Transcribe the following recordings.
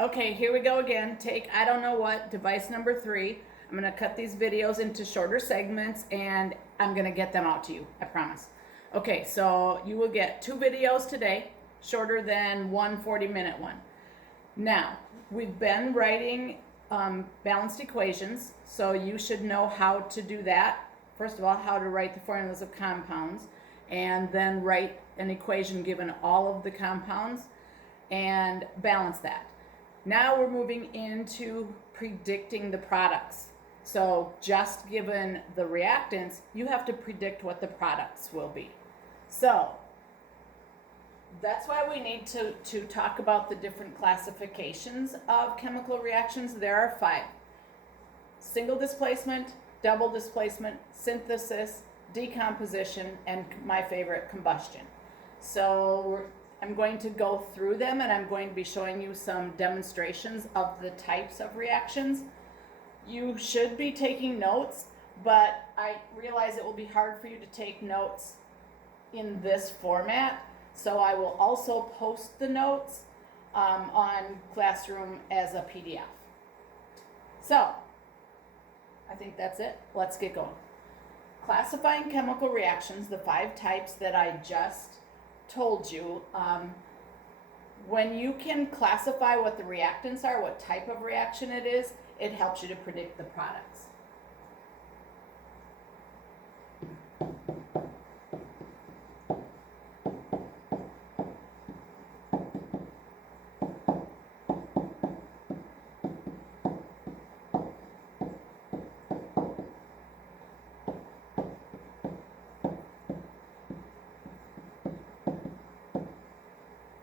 Okay, here we go again. Take, I don't know what, device number 3. I'm gonna cut these videos into shorter segments and I'm gonna get them out to you, I promise. Okay, so you will get 2 videos today, shorter than one 40-minute one. Now, we've been writing balanced equations, so you should know how to do that. First of all, how to write the formulas of compounds, and then write an equation given all of the compounds and balance that. Now we're moving into predicting the products. So just given the reactants, you have to predict what the products will be. So that's why we need to talk about the different classifications of chemical reactions. There are 5. Single displacement, double displacement, synthesis, decomposition, and my favorite, combustion. So I'm going to go through them and I'm going to be showing you some demonstrations of the types of reactions. You should be taking notes, but I realize it will be hard for you to take notes in this format. So I will also post the notes on Classroom as a PDF. So I think that's it. Let's get going. Classifying chemical reactions, the 5 types that I just told you. When you can classify what the reactants are, what type of reaction it is, it helps you to predict the products.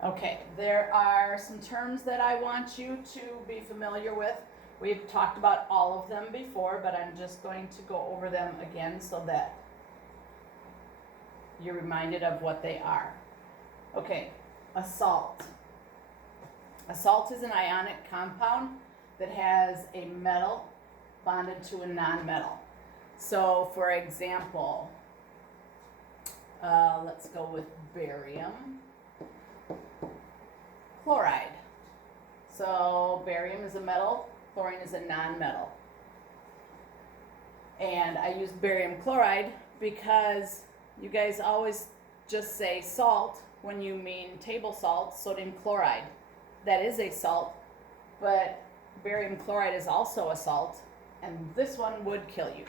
Okay, there are some terms that I want you to be familiar with. We've talked about all of them before, but I'm just going to go over them again so that you're reminded of what they are. Okay, a salt. A salt is an ionic compound that has a metal bonded to a nonmetal. So, for example, let's go with barium chloride. So barium is a metal, chlorine is a nonmetal. And I use barium chloride because you guys always just say salt when you mean table salt, sodium chloride. That is a salt, but barium chloride is also a salt, and this one would kill you.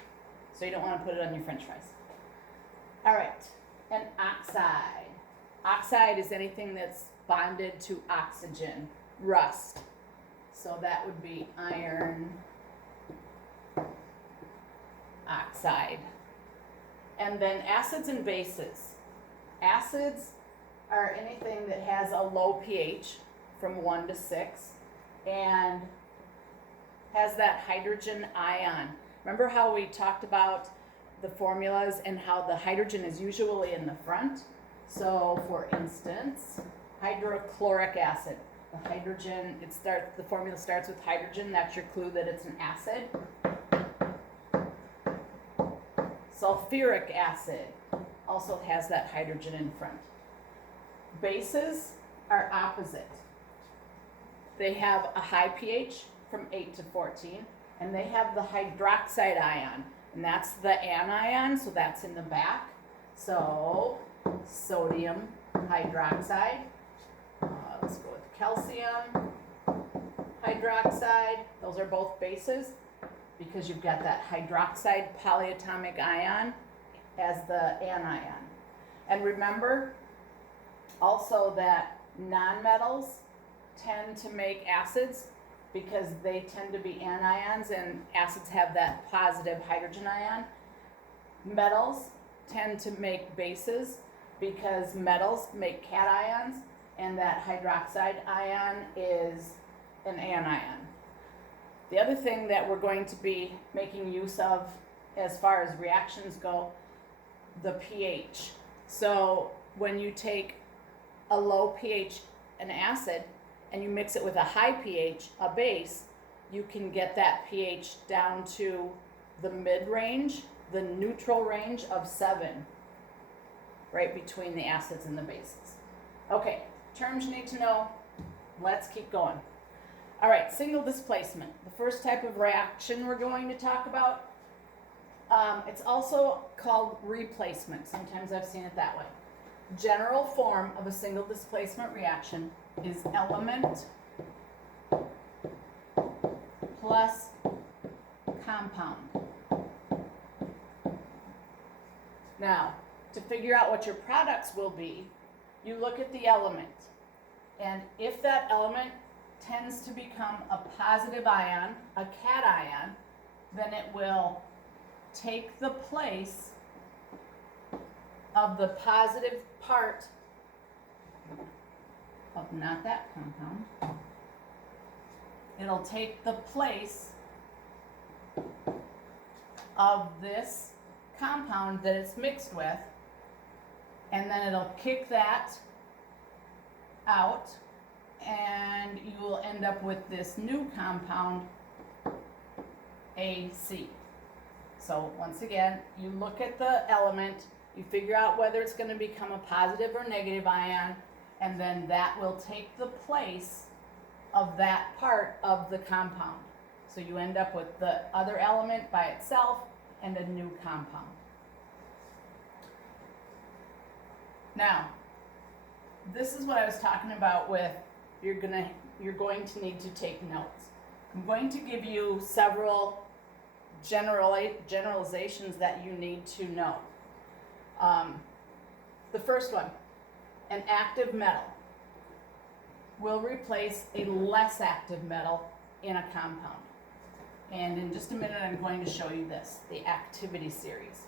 So you don't want to put it on your french fries. All right, an oxide. Oxide is anything that's bonded to oxygen, rust. So that would be iron oxide. And then acids and bases. Acids are anything that has a low pH from 1 to 6 and has that hydrogen ion. Remember how we talked about the formulas and how the hydrogen is usually in the front? So for instance, hydrochloric acid. The hydrogen, the formula starts with hydrogen. That's your clue that it's an acid. Sulfuric acid also has that hydrogen in front. Bases are opposite. They have a high pH from 8 to 14, and they have the hydroxide ion, and that's the anion, so that's in the back. So sodium hydroxide. Let's go with calcium hydroxide. Those are both bases because you've got that hydroxide polyatomic ion as the anion. And remember also that nonmetals tend to make acids because they tend to be anions, and acids have that positive hydrogen ion. Metals tend to make bases because metals make cations, and that hydroxide ion is an anion. The other thing that we're going to be making use of as far as reactions go, the pH. So when you take a low pH, an acid, and you mix it with a high pH, a base, you can get that pH down to the mid-range, the neutral range of 7, right between the acids and the bases. Okay, terms you need to know. Let's keep going. All right, single displacement. The first type of reaction we're going to talk about. It's also called replacement. Sometimes I've seen it that way. General form of a single displacement reaction is element plus compound. Now, to figure out what your products will be, you look at the element. And if that element tends to become a positive ion, a cation, then it will take the place of the positive part of not that compound. It'll take the place of this compound that it's mixed with, and then it'll kick that out, and you will end up with this new compound, AC. So once again, you look at the element, you figure out whether it's going to become a positive or negative ion, and then that will take the place of that part of the compound. So you end up with the other element by itself and a new compound. Now, this is what I was talking about with you're going to need to take notes. I'm going to give you several generalizations that you need to know. The first one, an active metal will replace a less active metal in a compound. And in just a minute, I'm going to show you this, the activity series.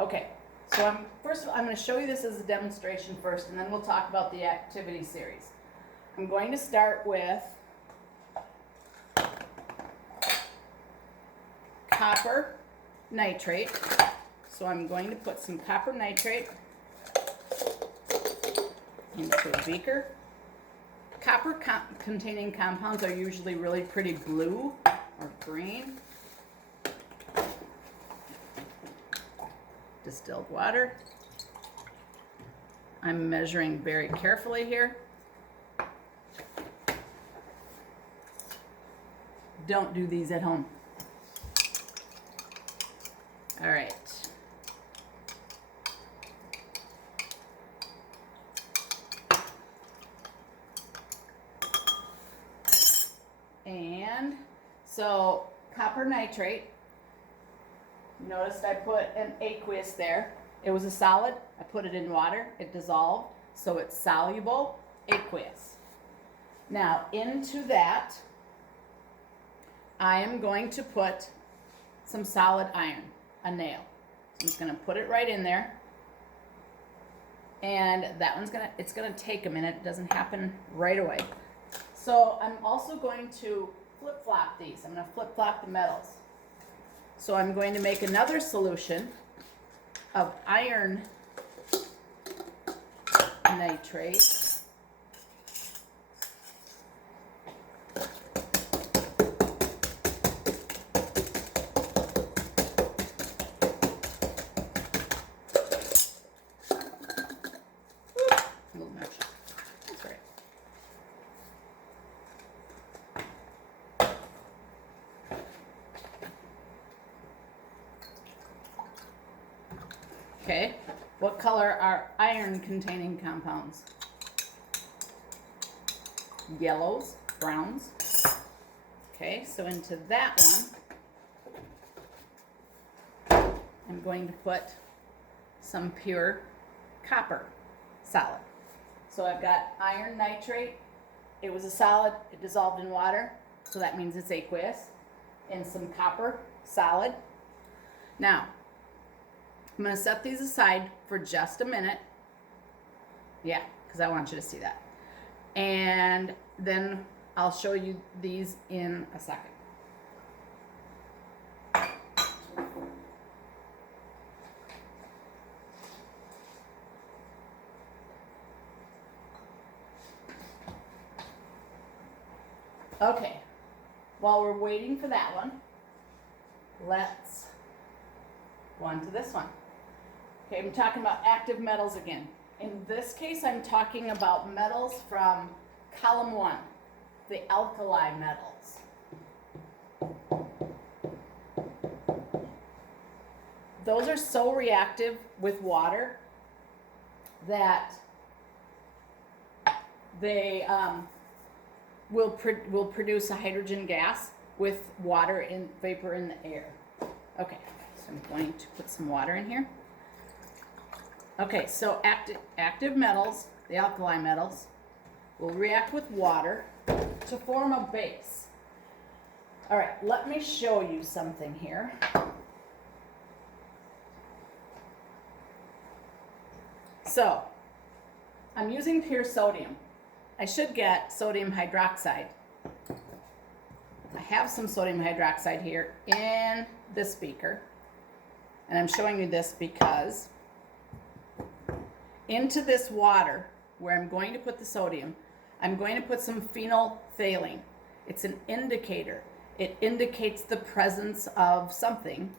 Okay, so I'm going to show you this as a demonstration first, and then we'll talk about the activity series. I'm going to start with copper nitrate. So I'm going to put some copper nitrate into a beaker. Copper containing compounds are usually really pretty blue or green. Distilled water. I'm measuring very carefully here. Don't do these at home. All right. And so copper nitrate, noticed I put an aqueous there. It was a solid, I put it in water, it dissolved, so it's soluble aqueous. Now into that, I am going to put some solid iron, a nail. So I'm just gonna put it right in there. And that one's it's gonna take a minute, it doesn't happen right away. So I'm also going to flip-flop these. I'm going to flip-flop the metals. So I'm going to make another solution of iron nitrate. A little much. That's right. Okay, what color are iron-containing compounds? Yellows, browns. Okay, so into that one, I'm going to put some pure copper solid. So I've got iron nitrate. It was a solid, it dissolved in water, so that means it's aqueous. And some copper solid. Now, I'm going to set these aside for just a minute. Yeah, because I want you to see that. And then I'll show you these in a second. Okay, while we're waiting for that one, let's go on to this one. Okay, I'm talking about active metals again. In this case, I'm talking about metals from column 1. the alkali metals. Those are so reactive with water that they will produce a hydrogen gas with water in vapor in the air. Okay, so I'm going to put some water in here. Okay, so active metals, the alkali metals, will react with water to form a base. All right, let me show you something here. So, I'm using pure sodium. I should get sodium hydroxide. I have some sodium hydroxide here in this beaker. And I'm showing you this because into this water, where I'm going to put the sodium, I'm going to put some phenolphthalein. It's an indicator. It indicates the presence of something.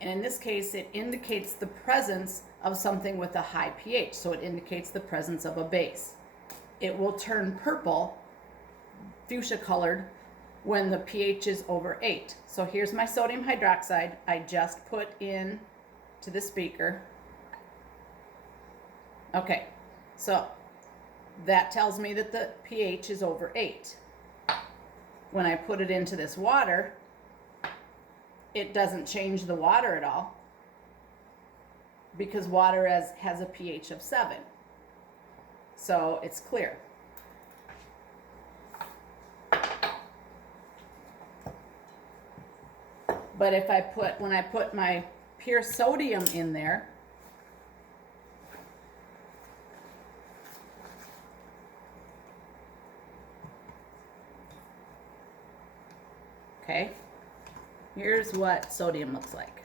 And in this case, it indicates the presence of something with a high pH. So it indicates the presence of a base. It will turn purple, fuchsia colored, when the pH is over 8. So here's my sodium hydroxide I just put in to this beaker. Okay, so that tells me that the pH is over 8. When I put it into this water, it doesn't change the water at all because water has a pH of 7. So it's clear. But if when I put my pure sodium in there, okay, here's what sodium looks like.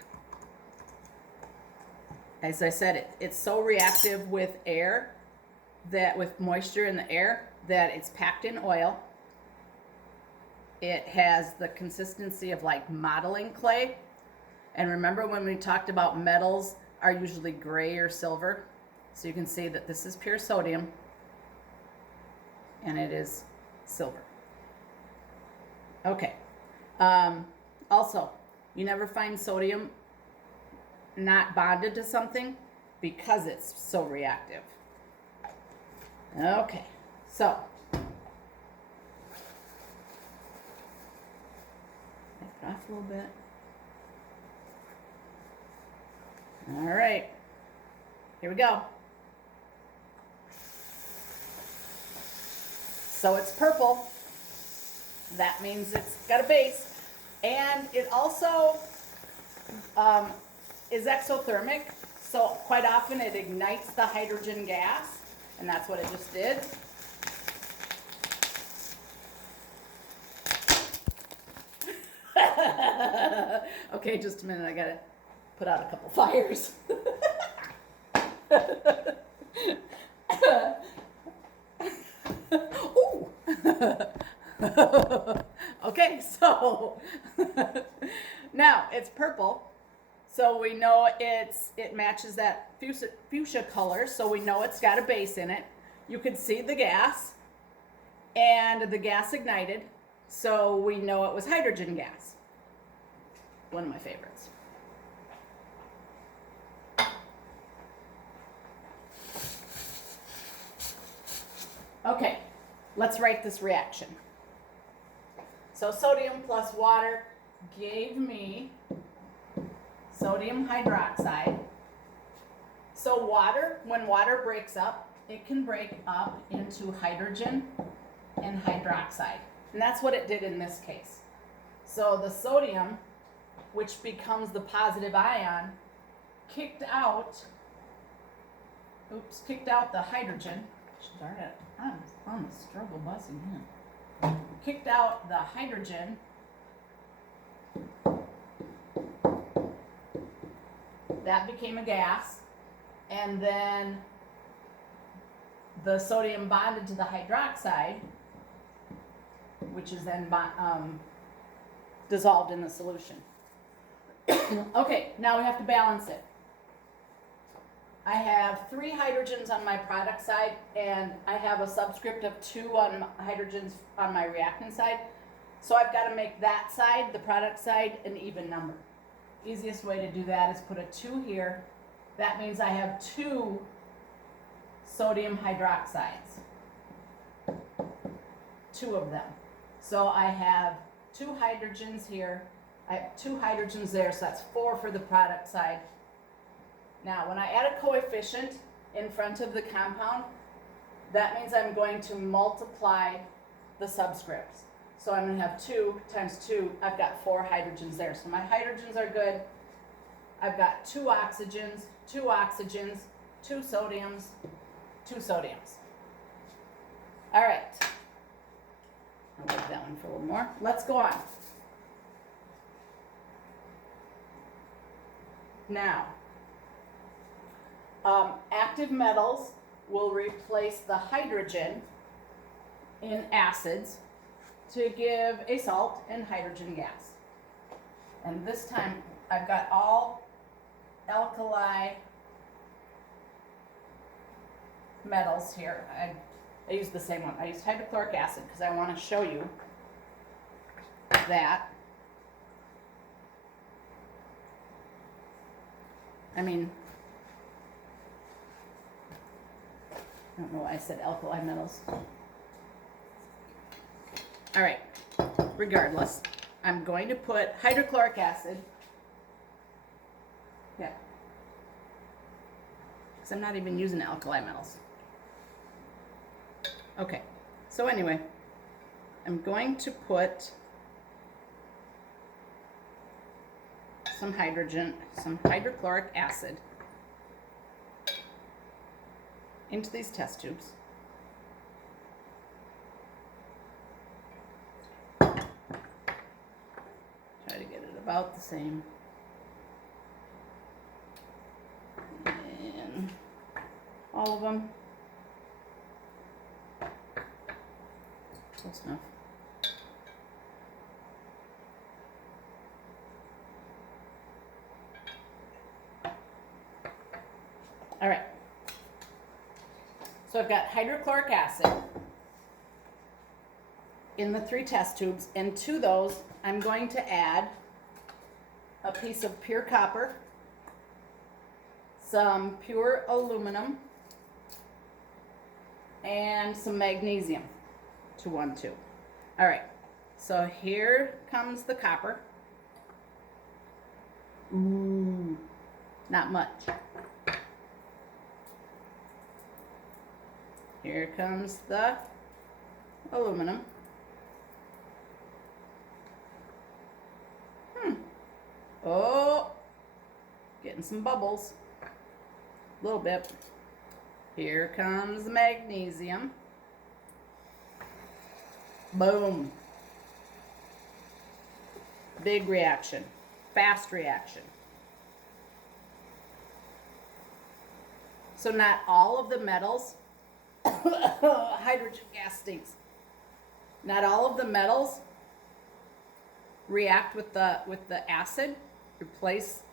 As I said, it's so reactive with air, with moisture in the air, that it's packed in oil. It has the consistency of like modeling clay. And remember when we talked about metals are usually gray or silver? So you can see that this is pure sodium and it is silver. Okay. Also, you never find sodium not bonded to something because it's so reactive. Okay, so back it off a little bit. All right, here we go. So it's purple. That means it's got a base. And it also is exothermic. So quite often it ignites the hydrogen gas. And that's what it just did. Okay, just a minute. I got to put out a couple fires. Ooh. Okay, so now it's purple, so we know it matches that fuchsia color, so we know it's got a base in it. You could see the gas, and the gas ignited, so we know it was hydrogen gas. One of my favorites. Okay, let's write this reaction. So sodium plus water gave me sodium hydroxide. So water, when water breaks up, it can break up into hydrogen and hydroxide. And that's what it did in this case. So the sodium, which becomes the positive ion, kicked out the hydrogen. Darn it, I'm on the struggle busing in. Kicked out the hydrogen. That became a gas. And then the sodium bonded to the hydroxide, which is then dissolved in the solution. Okay, now we have to balance it. I have 3 hydrogens on my product side, and I have a subscript of 2 on hydrogens on my reactant side. So I've got to make that side, the product side, an even number. Easiest way to do that is put a 2 here. That means I have 2 sodium hydroxides. 2 of them. So I have 2 hydrogens here. I have 2 hydrogens there, so that's 4 for the product side. Now, when I add a coefficient in front of the compound, that means I'm going to multiply the subscripts. So I'm going to have 2 times 2. I've got 4 hydrogens there. So my hydrogens are good. I've got 2 oxygens, 2 oxygens, 2 sodiums, 2 sodiums. All right. I'll leave that one for a little more. Let's go on. Now, active metals will replace the hydrogen in acids to give a salt and hydrogen gas. And this time I've got all alkali metals here. I used the same one. I used hydrochloric acid because I want to show you that. I mean, I don't know why I said alkali metals. All right, regardless, I'm going to put hydrochloric acid. Yeah. Because I'm not even using alkali metals. Okay, so anyway, I'm going to put some hydrochloric acid into these test tubes. Try to get it about the same. And all of them. Close enough. All right. So I've got hydrochloric acid in the 3 test tubes, and to those I'm going to add a piece of pure copper, some pure aluminum, and some magnesium to 1 tube. All right, so here comes the copper. Ooh, not much. Here comes the aluminum. Oh, getting some bubbles. A little bit. Here comes the magnesium. Boom. Big reaction. Fast reaction. So not all of the metals hydrogen gas stinks. Not all of the metals react with the acid. Replace.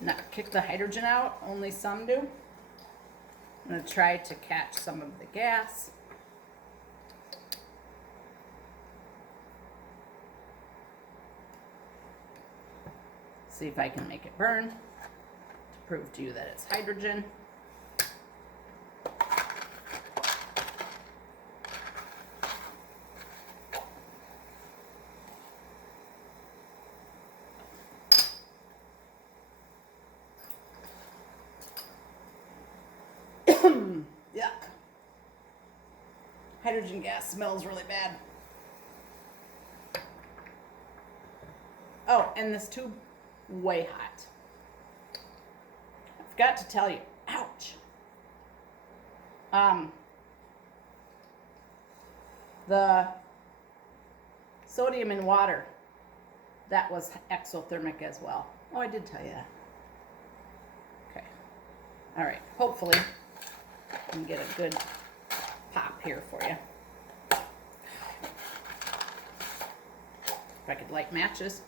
Not kick the hydrogen out, only some do. I'm going to try to catch some of the gas. See if I can make it burn to prove to you that it's hydrogen. Yuck. Hydrogen gas smells really bad. Oh, and this tube, way hot. I forgot to tell you. Ouch. The sodium in water, that was exothermic as well. Oh, I did tell you that. Okay. All right. Hopefully, I can get a good pop here for you. If I could light matches.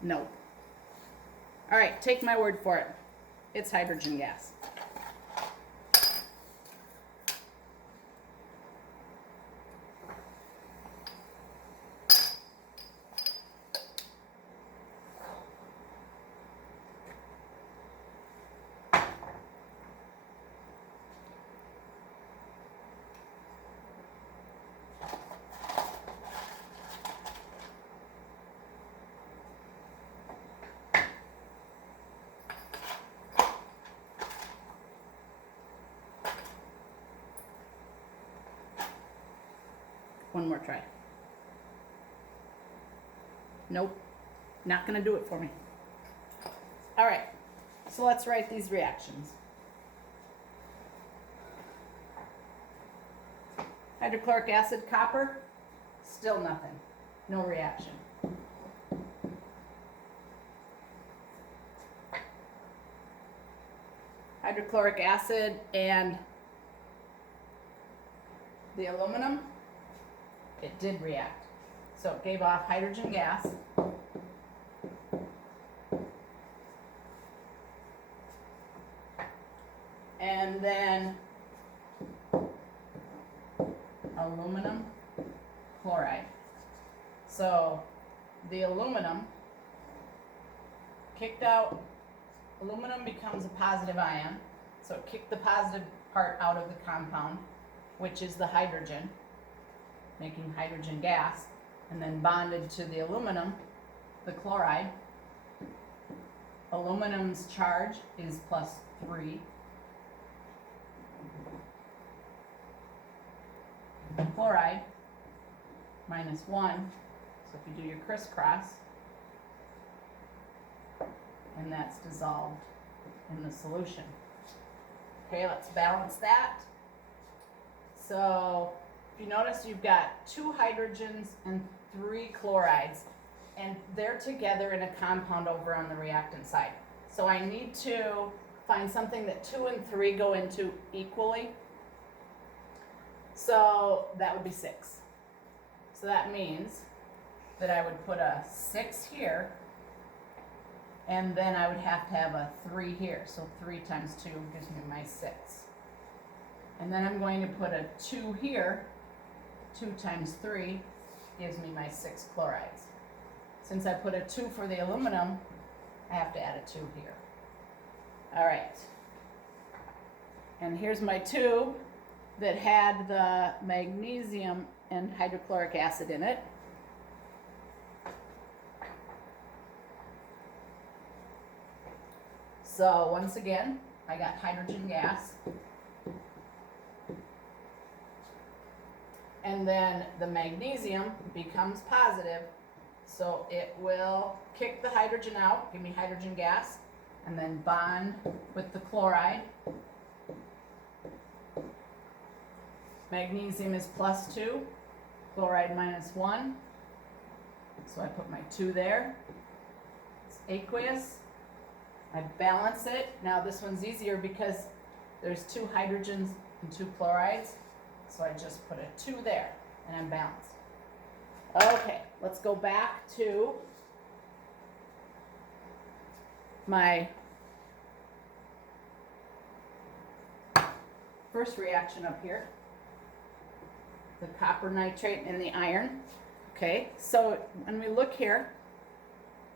Nope. All right, take my word for it. It's hydrogen gas. One more try. Nope, not gonna do it for me. All right, so let's write these reactions. Hydrochloric acid, copper, still nothing, no reaction. Hydrochloric acid and the aluminum, it did react. So it gave off hydrogen gas. And then aluminum chloride. So the aluminum kicked out, aluminum becomes a positive ion. So it kicked the positive part out of the compound, which is the hydrogen, making hydrogen gas, and then bonded to the aluminum, the chloride. Aluminum's charge is +3. Chloride, -1. So if you do your crisscross, and that's dissolved in the solution. Okay, let's balance that. So if you notice, you've got 2 hydrogens and 3 chlorides, and they're together in a compound over on the reactant side. So I need to find something that 2 and 3 go into equally. So that would be 6. So that means that I would put a 6 here, and then I would have to have a 3 here. So 3 times 2 gives me my 6. And then I'm going to put a 2 here. 2 times 3 gives me my 6 chlorides. Since I put a 2 for the aluminum, I have to add a 2 here. All right. And here's my tube that had the magnesium and hydrochloric acid in it. So once again, I got hydrogen gas. And then the magnesium becomes positive, so it will kick the hydrogen out, give me hydrogen gas, and then bond with the chloride. Magnesium is +2, chloride -1, so I put my 2 there. It's aqueous. I balance it. Now this one's easier because there's 2 hydrogens and 2 chlorides. So I just put a 2 there, and I'm balanced. Okay, let's go back to my first reaction up here. The copper nitrate and the iron. Okay, so when we look here,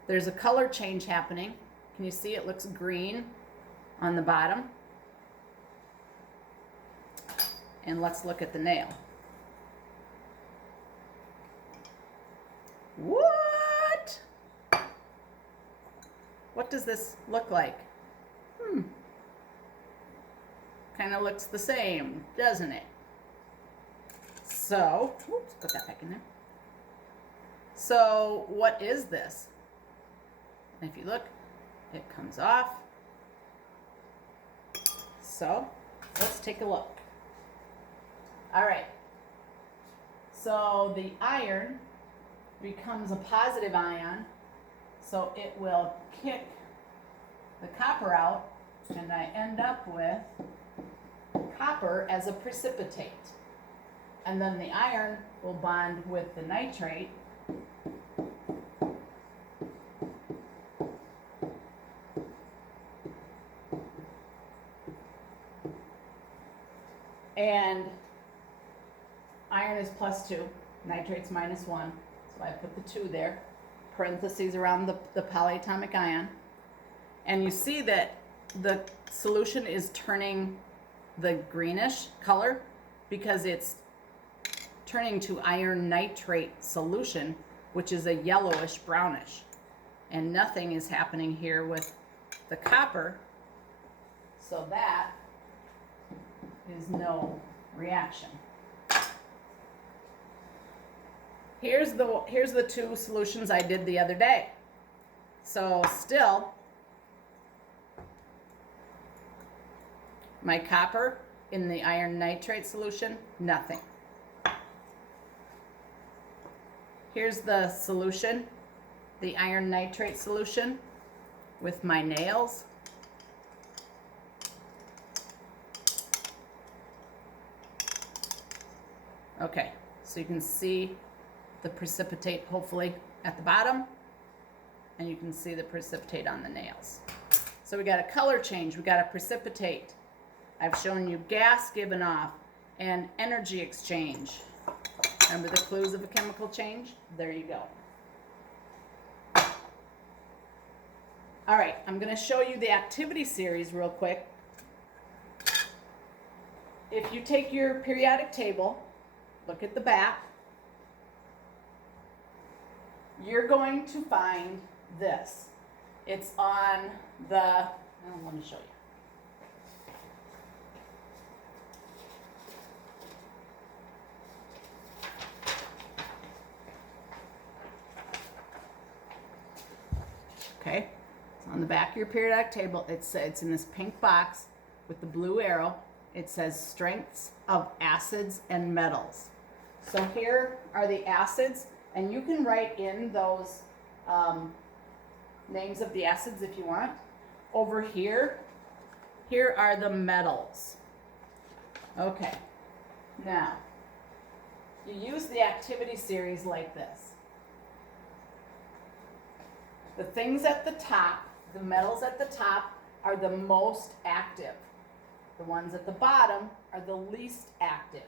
there's a color change happening. Can you see it looks green on the bottom? And let's look at the nail. What? What does this look like? Kind of looks the same, doesn't it? So, oops, put that back in there. So, what is this? And if you look, it comes off. So, let's take a look. All right, so the iron becomes a positive ion, so it will kick the copper out, and I end up with copper as a precipitate. And then the iron will bond with the nitrate, and iron is +2, nitrate's -1, so I put the 2 there, parentheses around the polyatomic ion. And you see that the solution is turning the greenish color because it's turning to iron nitrate solution, which is a yellowish brownish. And nothing is happening here with the copper, so that is no reaction. Here's the 2 solutions I did the other day. So still, my copper in the iron nitrate solution, nothing. Here's the solution, the iron nitrate solution with my nails. Okay, so you can see the precipitate hopefully at the bottom, and you can see the precipitate on the nails. So we got a color change, we got a precipitate. I've shown you gas given off and energy exchange. Remember the clues of a chemical change? There you go. All right, I'm going to show you the activity series real quick. If you take your periodic table, look at the back, you're going to find this. It's on the, I want to show you. Okay, on the back of your periodic table, it's in this pink box with the blue arrow. It says strengths of acids and metals. So here are the acids, and you can write in those names of the acids if you want. Over here are the metals. Okay, now you use the activity series like this. The things at the top, the metals at the top, are the most active. The ones at the bottom are the least active.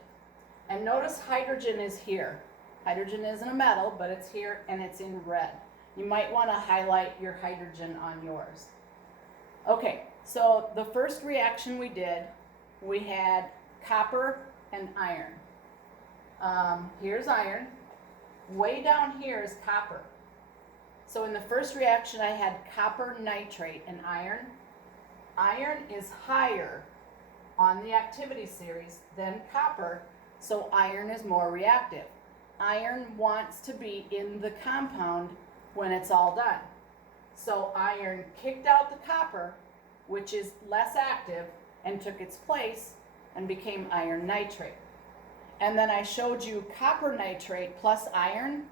And notice hydrogen is here. Hydrogen isn't a metal, but it's here and it's in red. You might want to highlight your hydrogen on yours. Okay, so the first reaction we did, we had copper and iron. Here's iron. Way down here is copper. So in the first reaction, I had copper nitrate and iron. Iron is higher on the activity series than copper, so iron is more reactive. Iron wants to be in the compound when it's all done. So iron kicked out the copper, which is less active, and took its place and became iron nitrate. And then I showed you copper nitrate plus iron.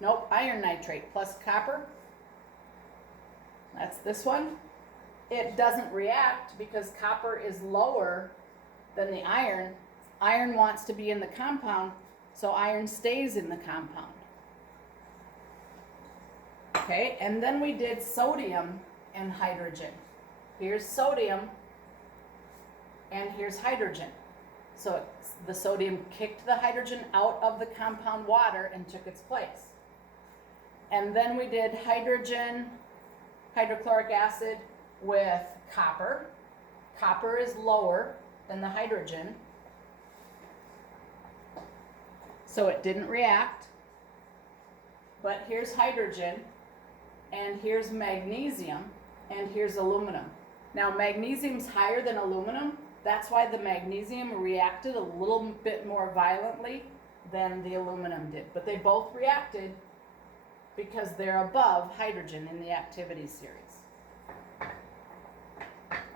Nope, iron nitrate plus copper. That's this one. It doesn't react because copper is lower than the iron. Iron wants to be in the compound, so iron stays in the compound. Okay, and then we did sodium and hydrogen. Here's sodium, and here's hydrogen. So the sodium kicked the hydrogen out of the compound water and took its place. And then we did hydrogen, hydrochloric acid with copper. Copper is lower than the hydrogen, so it didn't react. But here's hydrogen, and here's magnesium, and here's aluminum. Now magnesium's higher than aluminum. That's why the magnesium reacted a little bit more violently than the aluminum did. But they both reacted because they're above hydrogen in the activity series.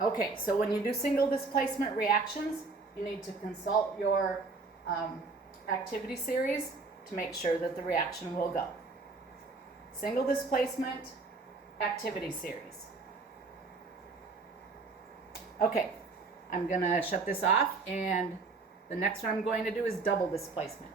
Okay, so when you do single displacement reactions, you need to consult your activity series to make sure that the reaction will go. Single displacement, activity series. Okay, I'm gonna shut this off, and the next one I'm going to do is double displacement.